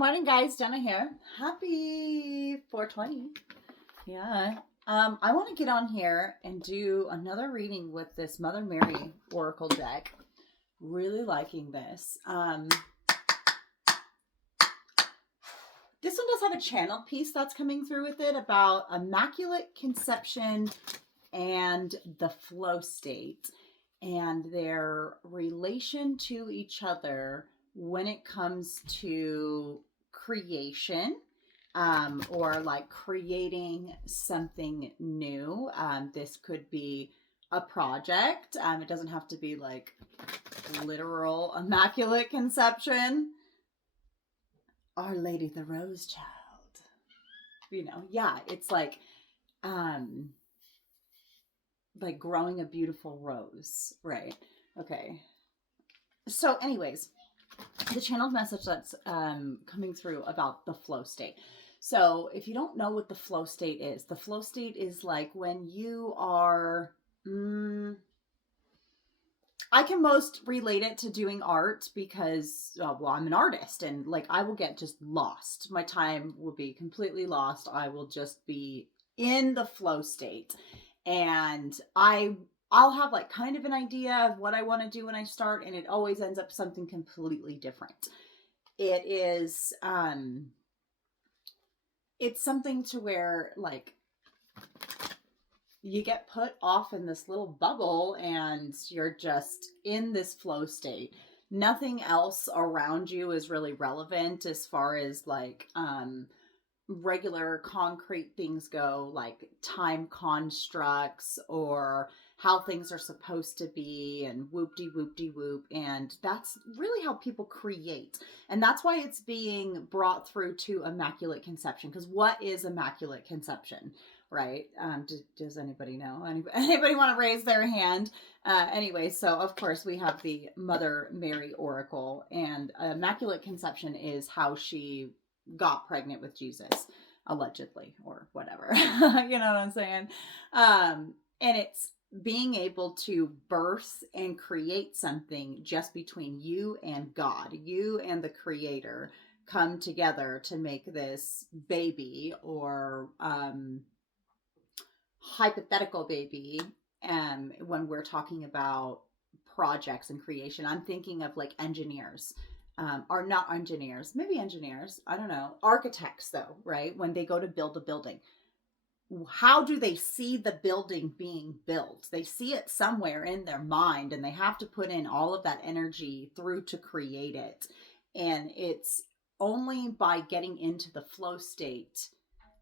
Morning, guys. Jenna here. Happy 420. Yeah. I want to get on here and do another reading with this Mother Mary Oracle deck. Really liking this. This one does have a channel piece that's coming through with it about immaculate conception and the flow state and their relation to each other when it comes to creation, or like creating something new. This could be a project. It doesn't have to be like literal immaculate conception. Our Lady the Rose Child. It's like growing a beautiful rose, right? Okay. So anyways, the channeled message that's coming through about the flow state. So if you don't know what the flow state is like when you are, I can most relate it to doing art because, I'm an artist and like I will get just lost. My time will be completely lost. I will just be in the flow state. And I'll have like kind of an idea of what I want to do when I start, and it always ends up something completely different. It is, it's something to where like you get put off in this little bubble and you're just in this flow state. Nothing else around you is really relevant as far as like, regular concrete things go, like time constructs or how things are supposed to be and whoop-de-whoop-de-whoop. And that's really how people create. And that's why it's being brought through to immaculate conception. Because what is immaculate conception, right? Does anybody know? Anybody want to raise their hand? Anyway, so of course we have the Mother Mary Oracle, and immaculate conception is how she got pregnant with Jesus, allegedly, or whatever. You know what I'm saying? And it's being able to birth and create something just between you and God. You and the Creator come together to make this baby, or hypothetical baby. When we're talking about projects and creation, I'm thinking of like engineers. Are not engineers, maybe engineers, I don't know, architects though, right? When they go to build a building, how do they see the building being built? They see it somewhere in their mind, and they have to put in all of that energy through to create it. And it's only by getting into the flow state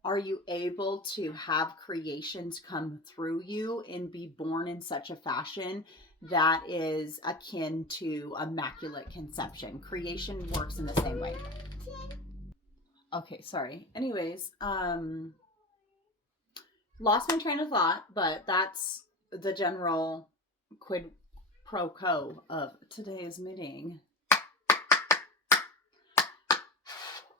are you able to have creations come through you and be born in such a fashion that is akin to immaculate conception. Creation works in the same way. Okay, sorry. Anyways, lost my train of thought, but that's the general quid pro quo of today's meeting.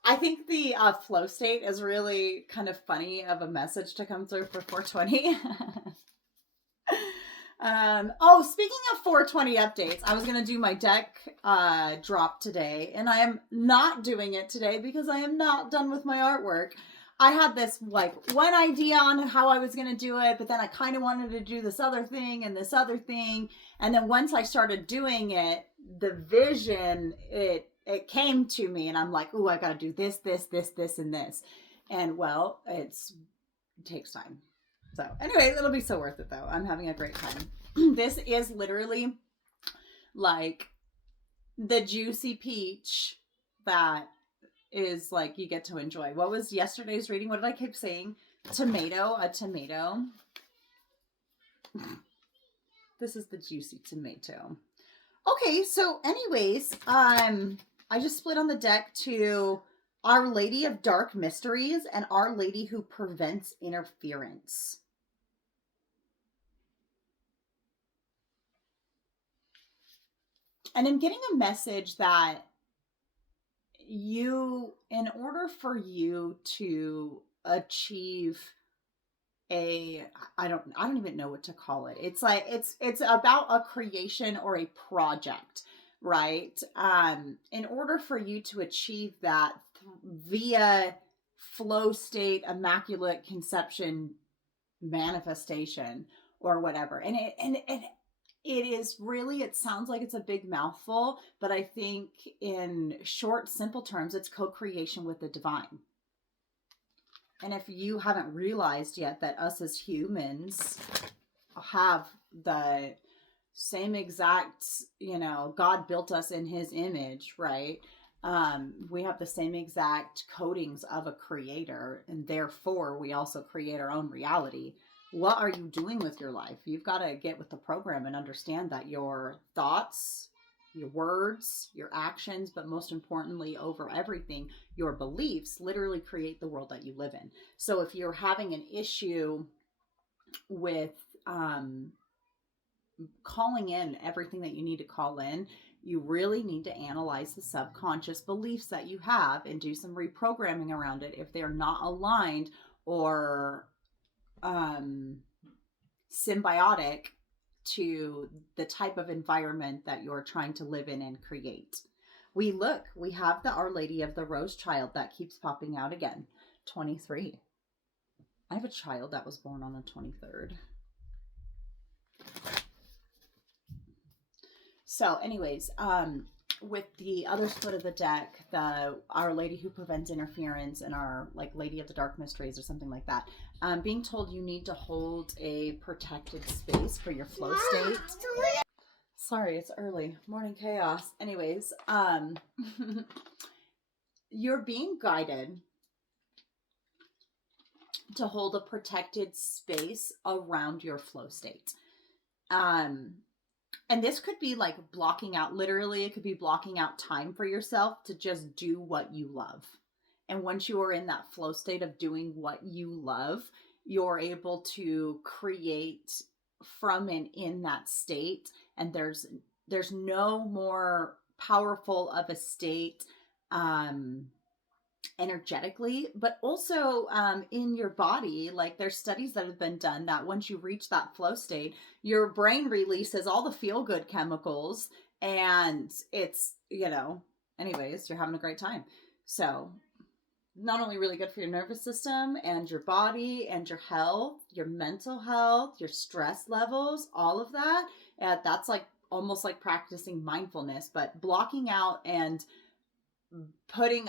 I think the flow state is really kind of funny of a message to come through for 420. Speaking of 420 updates, I was going to do my deck drop today, and I am not doing it today because I am not done with my artwork. I had this like one idea on how I was going to do it, but then I kind of wanted to do this other thing and this other thing. And then once I started doing it, the vision, it came to me, and I'm like, ooh, I got to do this, and this. And well, it takes time. So anyway, it'll be so worth it though. I'm having a great time. This is literally like the juicy peach that is like you get to enjoy. What was yesterday's reading? What did I keep saying? Tomato, a tomato. This is the juicy tomato. Okay, so anyways, I just split on the deck to Our Lady of Dark Mysteries and Our Lady who Prevents Interference. And I'm getting a message that in order for you to achieve I don't even know what to call it. It's like, it's about a creation or a project, right? In order for you to achieve that via flow state, immaculate conception manifestation or whatever. And it is really, it sounds like it's a big mouthful, but I think in short, simple terms, it's co-creation with the divine. And if you haven't realized yet that us as humans have the same exact, God built us in his image, right? We have the same exact codings of a creator, and therefore we also create our own reality. What are you doing with your life? You've got to get with the program and understand that your thoughts, your words, your actions, but most importantly, over everything, your beliefs literally create the world that you live in. So if you're having an issue with calling in everything that you need to call in, you really need to analyze the subconscious beliefs that you have and do some reprogramming around it if they're not aligned or symbiotic to the type of environment that you're trying to live in and create. We have the Our Lady of the Rose child that keeps popping out again. 23. I have a child that was born on the 23rd. So anyways, with the other split of the deck, the Our Lady who prevents interference and our like Lady of the Dark Mysteries or something like that, being told you need to hold a protected space for your flow state. Sorry, it's early. Morning chaos. Anyways, you're being guided to hold a protected space around your flow state. And this could be like blocking out, literally, it could be blocking out time for yourself to just do what you love. And once you are in that flow state of doing what you love, you're able to create from and in that state. And there's no more powerful of a state energetically, but also in your body. Like there's studies that have been done that once you reach that flow state, your brain releases all the feel-good chemicals, and it's, anyways, you're having a great time. So not only really good for your nervous system and your body and your health, your mental health, your stress levels, all of that. And that's like almost like practicing mindfulness, but blocking out and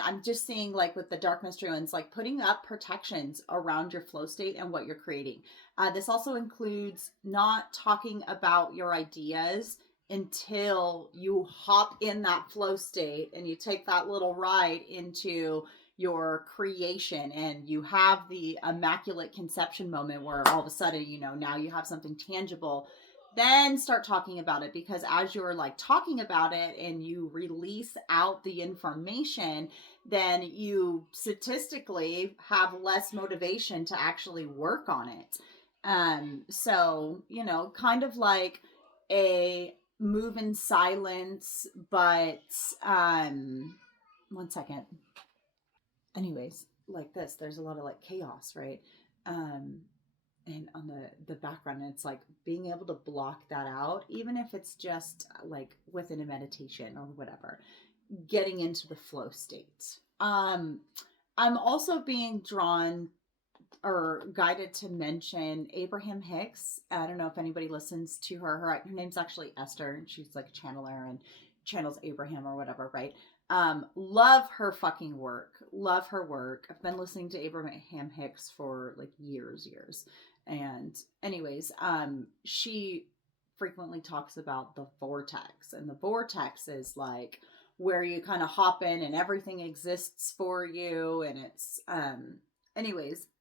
I'm just seeing like with the dark mystery ones, like putting up protections around your flow state and what you're creating. This also includes not talking about your ideas until you hop in that flow state and you take that little ride into your creation and you have the immaculate conception moment where all of a sudden, now you have something tangible. Then start talking about it, because as you're like talking about it and you release out the information, then you statistically have less motivation to actually work on it. So, kind of like a move in silence, but one second. Anyways, like this, there's a lot of like chaos, right? And on the background, it's like being able to block that out, even if it's just like within a meditation or whatever, getting into the flow state. I'm also being drawn or guided to mention Abraham Hicks. I don't know if anybody listens to her. Her name's actually Esther, and she's like a channeler and channels Abraham or whatever, right? Love her fucking work. Love her work. I've been listening to Abraham Hicks for like years. And anyways, she frequently talks about the vortex, and the vortex is like where you kind of hop in and everything exists for you. And it's,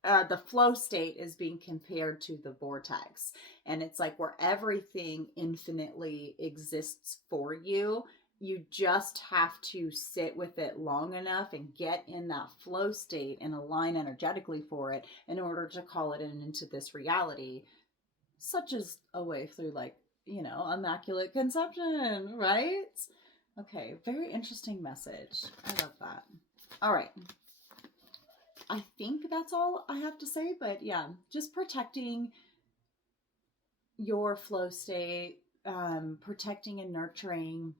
the flow state is being compared to the vortex, and it's like where everything infinitely exists for you. You just have to sit with it long enough and get in that flow state and align energetically for it in order to call it into this reality, such as a way through like, immaculate conception, right? Okay, very interesting message. I love that. All right. I think that's all I have to say, but yeah, just protecting your flow state, protecting and nurturing.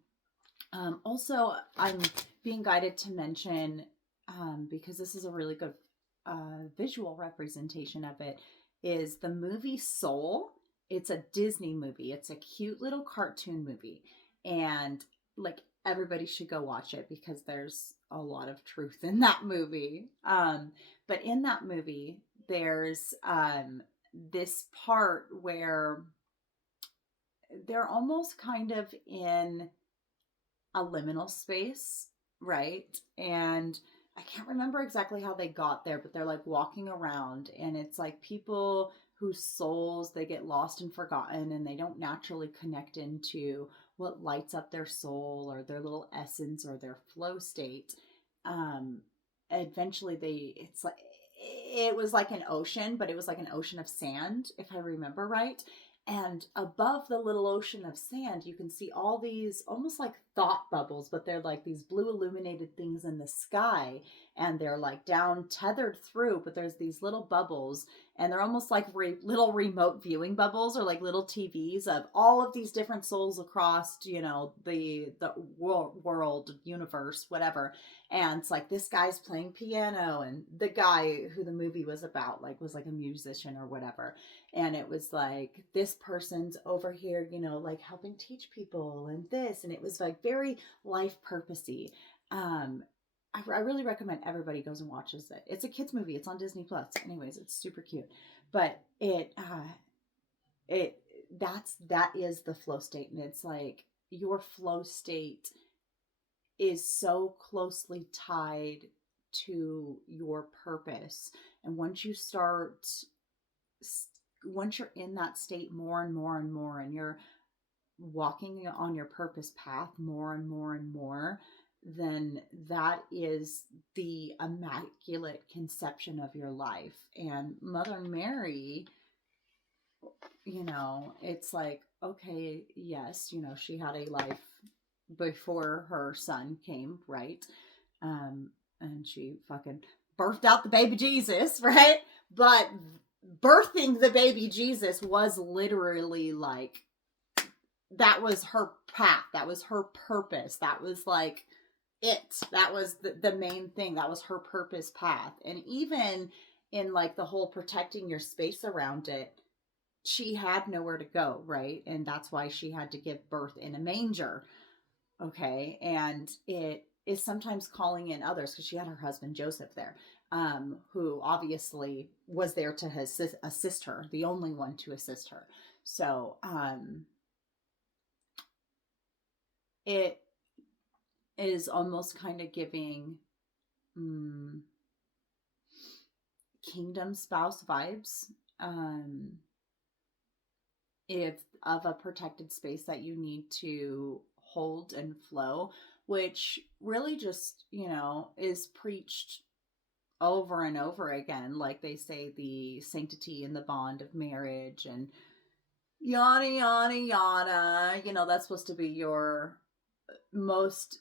Also, I'm being guided to mention because this is a really good visual representation of it, is the movie Soul. It's a Disney movie. It's a cute little cartoon movie. And like everybody should go watch it because there's a lot of truth in that movie. But in that movie, there's this part where they're almost kind of in a liminal space, right? And I can't remember exactly how they got there, but they're like walking around and it's like people whose souls they get lost and forgotten and they don't naturally connect into what lights up their soul or their little essence or their flow state. Um Eventually it's like it was like an ocean, but it was like an ocean of sand, if I remember right. And above the little ocean of sand, you can see all these almost like thought bubbles, but they're like these blue illuminated things in the sky. And they're like down tethered through, but there's these little bubbles. And they're almost like little remote viewing bubbles or like little TVs of all of these different souls across, the world, universe, whatever. And it's like this guy's playing piano, and the guy who the movie was about like was like a musician or whatever. And it was like this person's over here, like helping teach people and this, and it was like very life purposey. I really recommend everybody goes and watches it. It's a kids movie. It's on Disney Plus. Anyways, it's super cute. But that is the flow state, and it's like your flow state is so closely tied to your purpose. And once you're in that state more and more and more, and you're walking on your purpose path more and more and more, then that is the immaculate conception of your life. And Mother Mary, it's like, okay, yes, she had a life before her son came, right? And she fucking birthed out the baby Jesus, right? But birthing the baby Jesus was literally like, that was her path. That was her purpose. That was like that was the main thing. That was her purpose path. And even in like the whole protecting your space around it, she had nowhere to go, right? And that's why she had to give birth in a manger. Okay. And it is sometimes calling in others, because she had her husband Joseph there, who obviously was there to assist her, the only one to assist her. So it is almost kind of giving kingdom spouse vibes, if of a protected space that you need to hold and flow, which really just, is preached over and over again. Like they say, the sanctity and the bond of marriage and yada, yada, yada. That's supposed to be your most,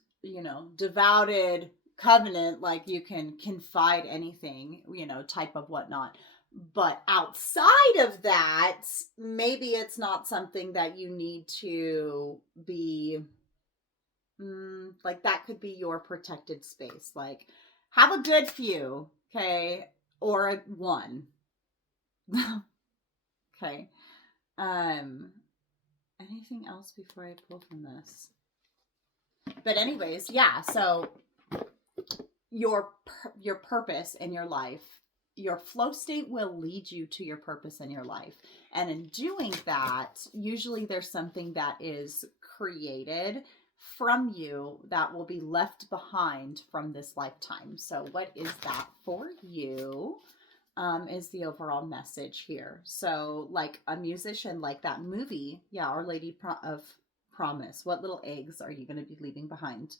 devoted covenant. Like you can confide anything, type of whatnot. But outside of that, maybe it's not something that you need to be like, that could be your protected space. Like, have a good few, okay? Or a one. Okay. Anything else before I pull from this? But anyways, yeah, so your purpose in your life, your flow state will lead you to your purpose in your life. And in doing that, usually there's something that is created from you that will be left behind from this lifetime. So what is that for you? Is the overall message here. So like a musician, like that movie, yeah, Our Lady of Promise, what little eggs are you going to be leaving behind?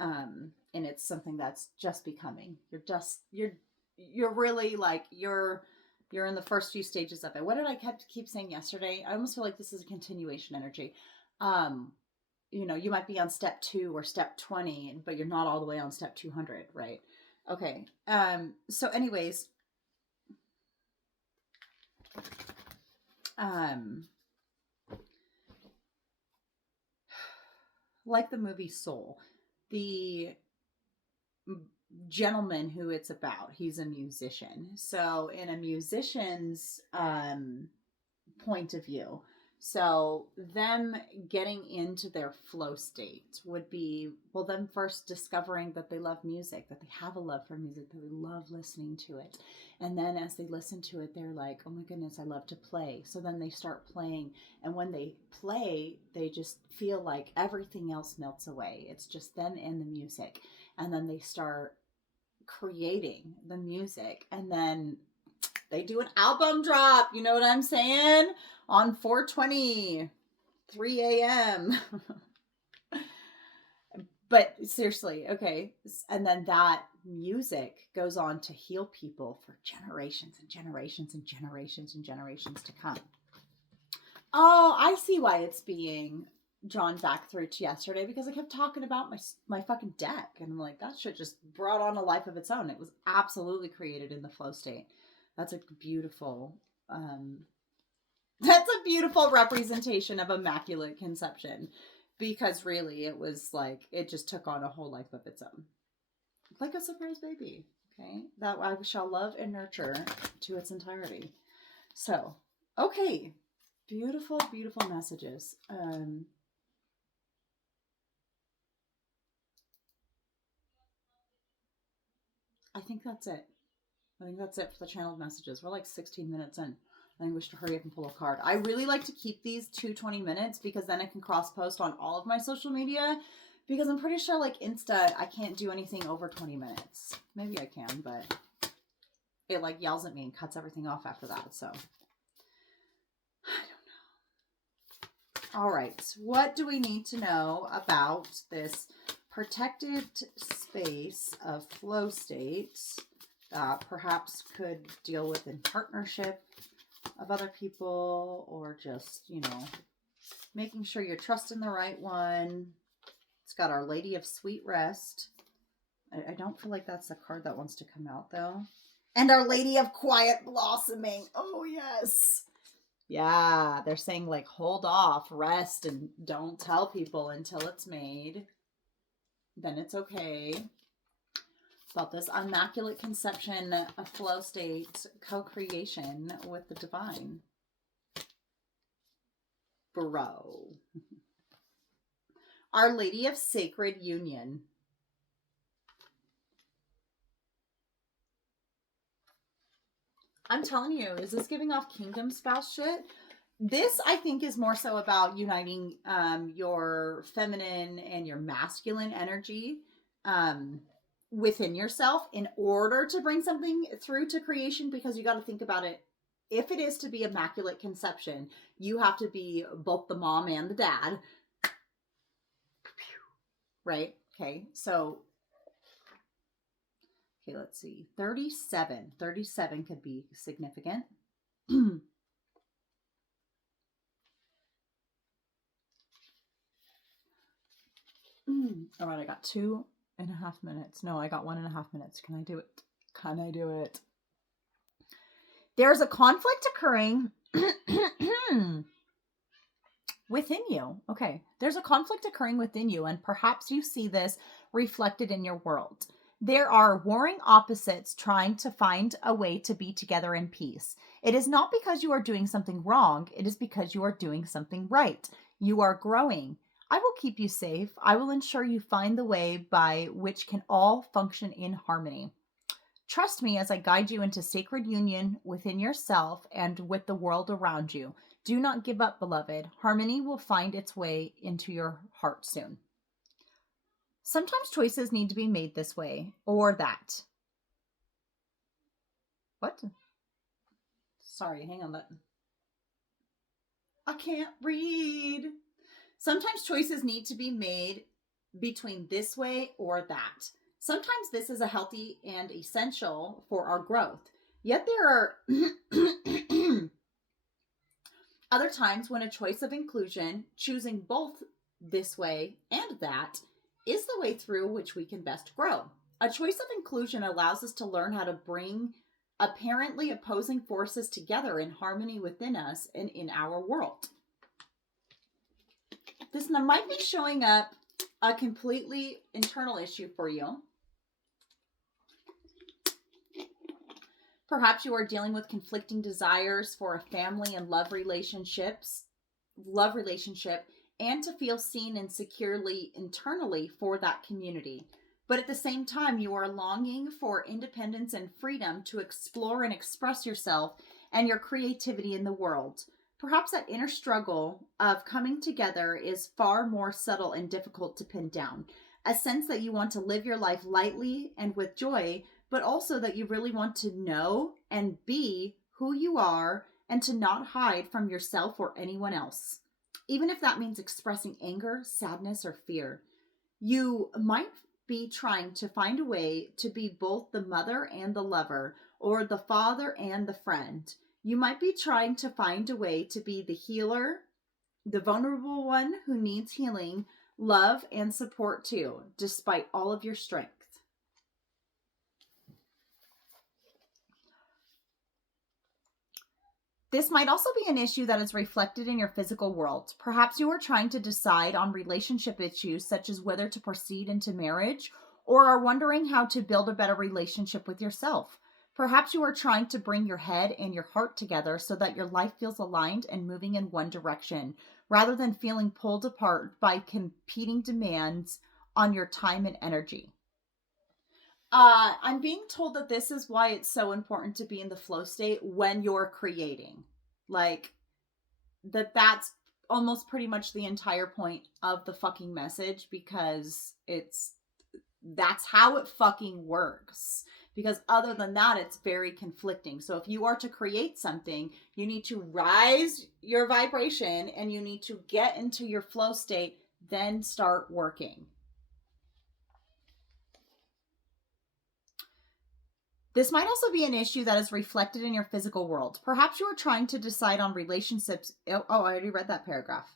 And it's something that's just becoming. You're really like, you're in the first few stages of it. What did I keep saying yesterday? I almost feel like this is a continuation energy. You might be on step 2 or step 20, but you're not all the way on step 200, right? Okay. So anyways, like the movie Soul, the gentleman who it's about. He's a musician. So in a musician's point of view, so them getting into their flow state would be, well, them first discovering that they love music, that they have a love for music, that they love listening to it. And then as they listen to it, they're like, oh my goodness, I love to play. So then they start playing. And when they play, they just feel like everything else melts away. It's just them and the music. And then they start creating the music. And then they do an album drop. You know what I'm saying? On 4:20, 3 a.m. But seriously, okay. And then that music goes on to heal people for generations and generations and generations and generations to come. Oh, I see why it's being drawn back through to yesterday, because I kept talking about my fucking deck. And I'm like, that shit just brought on a life of its own. It was absolutely created in the flow state. That's a beautiful representation of immaculate conception, because really it was like, it just took on a whole life of its own. Like a surprise baby, okay? That I shall love and nurture to its entirety. So, okay. Beautiful, beautiful messages. I think that's it. I think that's it for the channeled messages. We're like 16 minutes in. I think we should hurry up and pull a card. I really like to keep these to 20 minutes because then I can cross post on all of my social media, because I'm pretty sure like Insta, I can't do anything over 20 minutes. Maybe I can, but it like yells at me and cuts everything off after that. So I don't know. All right. What do we need to know about this protected space of flow states that perhaps could deal with in partnership of other people, or just, you know, making sure you're trusting the right one? It's got Our Lady of Sweet Rest. I don't feel like that's the card that wants to come out, though. And Our Lady of Quiet Blossoming. Oh, yes. Yeah, they're saying, like, hold off, rest, and don't tell people until it's made. Then it's okay. About this immaculate conception, a flow state, co-creation with the divine. Bro. Our Lady of Sacred Union. I'm telling you, is this giving off kingdom spouse shit? This, I think, is more so about uniting your feminine and your masculine energy within yourself in order to bring something through to creation, because you got to think about it. If it is to be immaculate conception, you have to be both the mom and the dad. Right? Okay, so... Okay, let's see. 37. 37 could be significant. All right, I got 2.5 minutes. No, I got 1.5 minutes. Can I do it? Can I do it? There's a conflict occurring within you. Okay, there's a conflict occurring within you, and perhaps you see this reflected in your world. There are warring opposites trying to find a way to be together in peace. It is not because you are doing something wrong. It is because you are doing something right. You are growing. I will keep you safe. I will ensure you find the way by which can all function in harmony. Trust me as I guide you into sacred union within yourself and with the world around you. Do not give up, beloved. Harmony will find its way into your heart soon. Sometimes choices need to be made this way or that. What? Sorry, hang on. I can't read. Sometimes choices need to be made between this way or that. Sometimes this is a healthy and essential for our growth. Yet there are other times when a choice of inclusion, choosing both this way and that, is the way through which we can best grow. A choice of inclusion allows us to learn how to bring apparently opposing forces together in harmony within us and in our world. This might be showing up a completely internal issue for you. Perhaps you are dealing with conflicting desires for a family and love relationship, and to feel seen and securely internally for that community. But at the same time, you are longing for independence and freedom to explore and express yourself and your creativity in the world. Perhaps that inner struggle of coming together is far more subtle and difficult to pin down. A sense that you want to live your life lightly and with joy, but also that you really want to know and be who you are and to not hide from yourself or anyone else, even if that means expressing anger, sadness, or fear. You might be trying to find a way to be both the mother and the lover, or the father and the friend. You might be trying to find a way to be the healer, the vulnerable one who needs healing, love, and support too, despite all of your strength. This might also be an issue that is reflected in your physical world. Perhaps you are trying to decide on relationship issues such as whether to proceed into marriage, or are wondering how to build a better relationship with yourself. Perhaps you are trying to bring your head and your heart together so that your life feels aligned and moving in one direction, rather than feeling pulled apart by competing demands on your time and energy. I'm being told that this is why it's so important to be in the flow state when you're creating. Like, that's almost pretty much the entire point of the fucking message, because that's how it fucking works. Because other than that, it's very conflicting. So if you are to create something, you need to rise your vibration and you need to get into your flow state, then start working. This might also be an issue that is reflected in your physical world. Perhaps you are trying to decide on relationships. Oh, I already read that paragraph.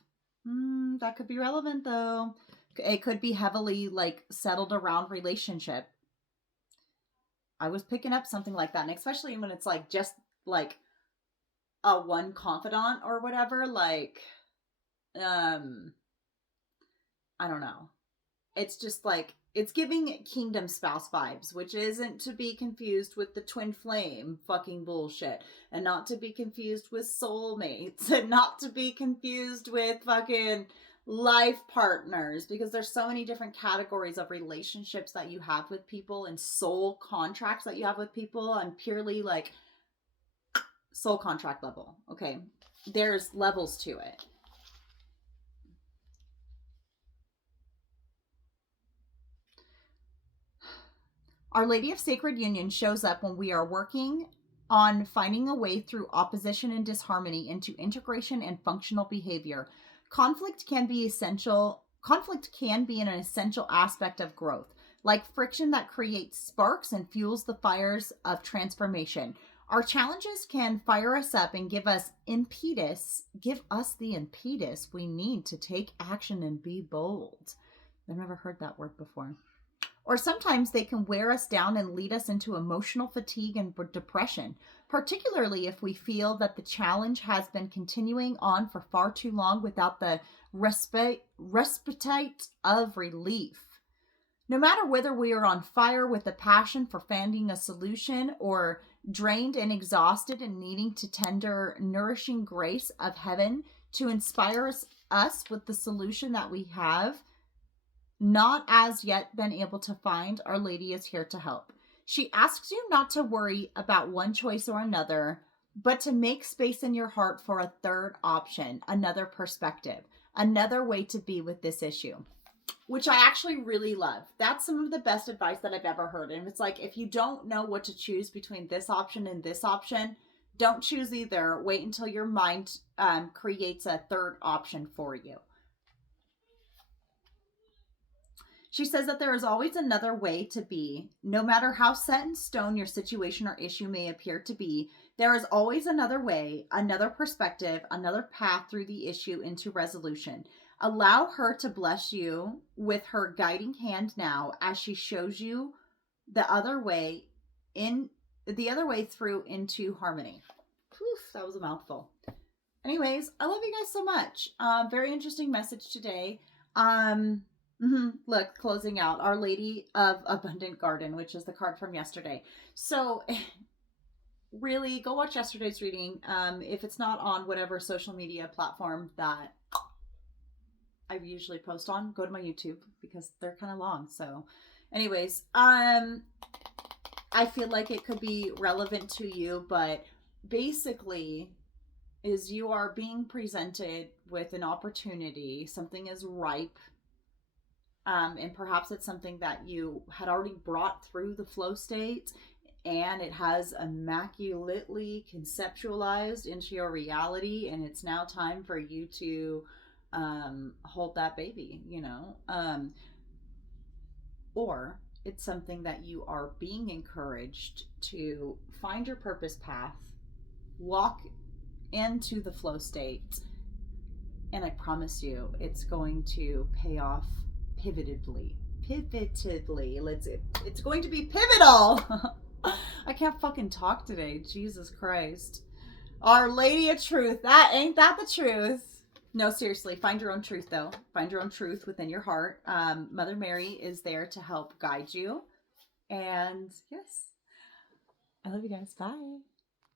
That could be relevant though. It could be heavily like settled around relationship. I was picking up something like that. And especially when it's like just like a one confidant or whatever, like, I don't know. It's just like, it's giving kingdom spouse vibes, which isn't to be confused with the twin flame fucking bullshit, and not to be confused with soulmates, and not to be confused with fucking life partners, because there's so many different categories of relationships that you have with people and soul contracts that you have with people. I'm purely like soul contract level. Okay. There's levels to it. Our Lady of Sacred Union shows up when we are working on finding a way through opposition and disharmony into integration and functional behavior. Conflict can be an essential aspect of growth, like friction that creates sparks and fuels the fires of transformation. Our challenges can fire us up and give us the impetus we need to take action and be bold. I've never heard that word before. Or sometimes they can wear us down and lead us into emotional fatigue and depression, particularly if we feel that the challenge has been continuing on for far too long without the respite of relief. No matter whether we are on fire with a passion for finding a solution, or drained and exhausted and needing to tender nourishing grace of heaven to inspire us with the solution that we have not as yet been able to find, Our Lady is here to help. She asks you not to worry about one choice or another, but to make space in your heart for a third option, another perspective, another way to be with this issue, which I actually really love. That's some of the best advice that I've ever heard. And it's like, if you don't know what to choose between this option and this option, don't choose either. Wait until your mind creates a third option for you. She says that there is always another way to be. No matter how set in stone your situation or issue may appear to be, there is always another way, another perspective, another path through the issue into resolution. Allow her to bless you with her guiding hand now as she shows you the other way through into harmony. Poof, that was a mouthful. Anyways, I love you guys so much. Very interesting message today. Look, closing out, Our Lady of Abundant Garden, which is the card from yesterday. So really go watch yesterday's reading. If it's not on whatever social media platform that I usually post on, go to my YouTube because they're kind of long. So anyways, I feel like it could be relevant to you, but basically is you are being presented with an opportunity, something is ripe, and perhaps it's something that you had already brought through the flow state and it has immaculately conceptualized into your reality, and it's now time for you to hold that baby, or it's something that you are being encouraged to find your purpose path, walk into the flow state, and I promise you it's going to pay off pivotedly. It's going to be pivotal. I can't fucking talk today. Jesus Christ. Our Lady of Truth. Ain't that the truth? No, seriously, find your own truth though. Find your own truth within your heart. Mother Mary is there to help guide you. And yes, I love you guys. Bye.